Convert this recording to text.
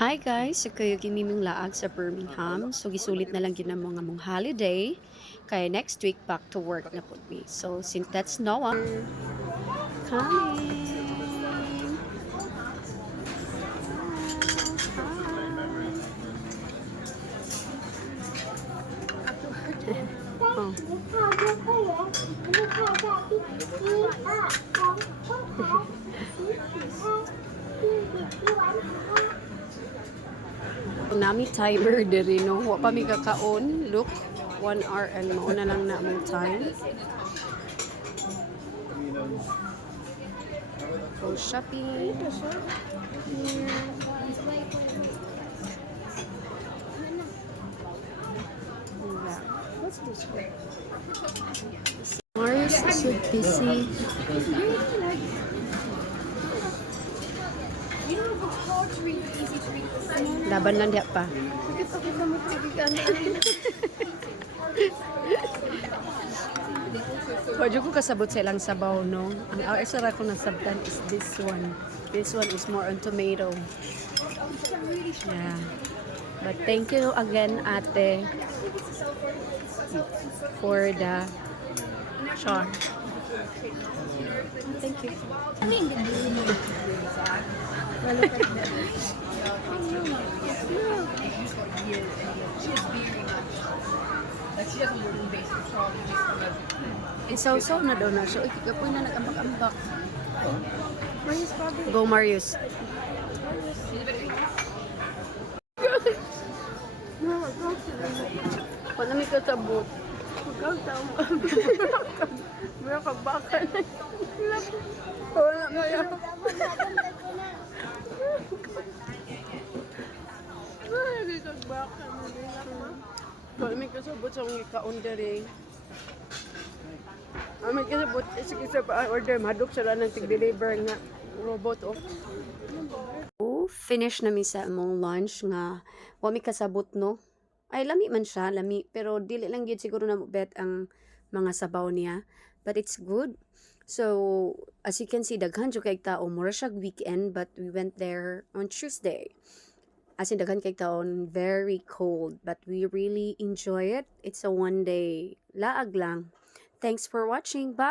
Hi guys, so kayo gimiming laag sa Birmingham. So gisulit na lang gid ang mga mong holiday. Kaya next week back to work na pud me. So since that's Noah coming. Oh. Nami timer diri no. Wa pa mi kakaon. Look, 1 hour and mauna lang na mong time. Go shopping. What's this one? Marius is so busy. You know, it's hard to read, easy to read the same. Laban lang diya pa. Bakit ako sa matigigan? Wadyo ko kasabot sa ilang sabaw, no? Ang sara ko nasabtan is this one. This one is more on tomato. Yeah. But thank you again, ate, for the char. Thank you. Isaw-saw na daw na siya. Uy, kikapoy na nag-ambak-ambak. Marius, Bobby. Go, Marius. Panami ka sabot. Ikaw tama. May kabaka na. Wala mo yan. Ay, kabaka na. Panami ka sabot sa mga ka-ordering. May kasabot, sige sa pa-order, madok sila ng tig-deliver nga robot. Finish na mi sa among lunch nga wami kasabot, no? Ay, lami man siya, lami. Pero dili lang yun siguro na bet ang mga sabaw niya. But it's good. So, as you can see, daghan jud kay tao. Mura siya weekend, but we went there on Tuesday. As in, daghan kay taon, very cold. But we really enjoy it. It's a one day laag lang. Thanks for watching. Bye!